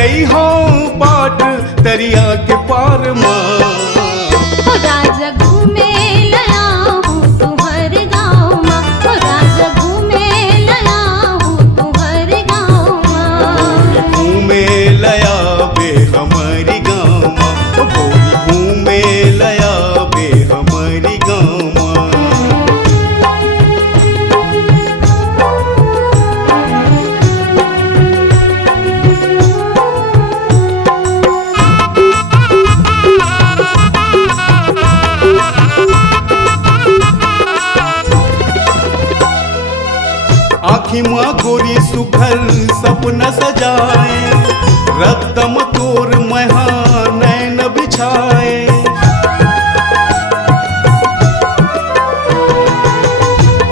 रही हो बाट दरिया के पार माँ। राजा घूमे लया हूँ तुहर गाँव माँ, राजा घूमे लया हूँ तुहर गाँव माँ। घूमे लया बे हमारी गाँव माँ, गोरी घूमे लया बे हमारी गाँव माँ। आँखी माँ गोरी सुखल सपना सजाए, रत्तम तोर महा नैन बिछाए।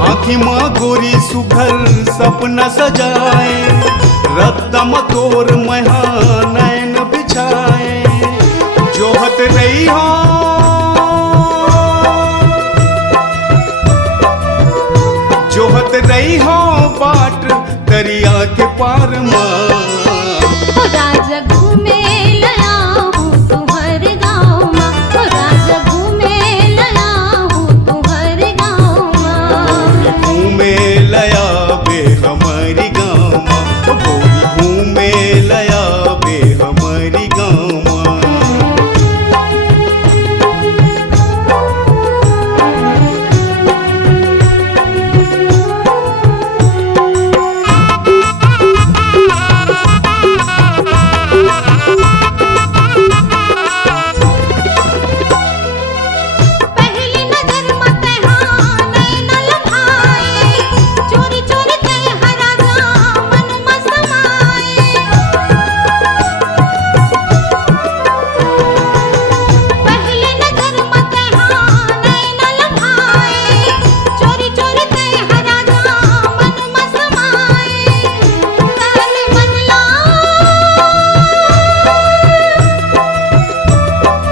आँखी माँ गोरी सुखल सपना सजाए, रत्तम तोर महा नैन बिछाए। जोहत रही हो जोहत रही हो बाट दरिया के पार माँ। राजा घूमे लया हूँ तुहर गाँव माँ, राजा घूमे लया हूँ तुहर गाँव माँ। घूमे लया बे हमारी गाँव माँ, गोरी घूमे लया बे हमारी गाँव माँ। पहली नजर मत हाँ नैन लभाए, चोरी चोरी के हरा मन मसमाए। पहली नजर मत हाँ नैन लभाए, चोरी चोरी के हरा मन मसमाए। तन मन ला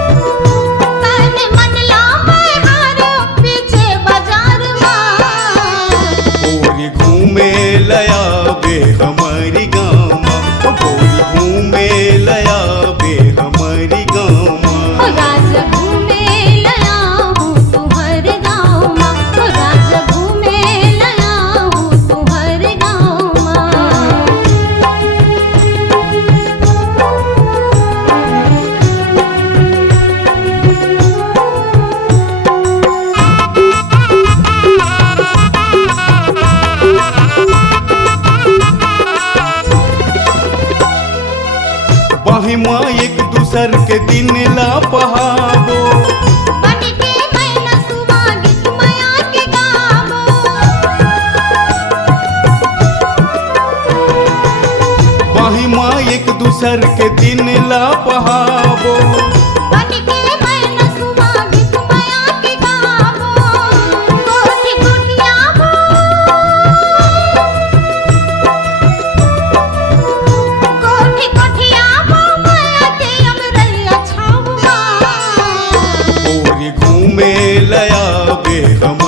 तन मन ला मैं हारो पीछे बाजार माँ। गोरी घूमे लया बे हमारी गाँव माँ, गोरी घूमे लया बे हमारी गाँव माँ। राजा घूमे लया हूँ तुहर गाँव माँ, राजा घूमे लया हूँ तुहर गाँव माँ। बाही माँ एक दूसर के दिन ला पहाबो, बन के मैं नसुआ गीत माया के गाबो। बाही माँ एक दूसर के दिन ला पहाबो। बन के मैं नसुआ गीत माया के गाबो। कोठी कोठिया बो कोठी कोठिया बो माया के अमरैया छाव माँ। गोरी घूमे लया बे हम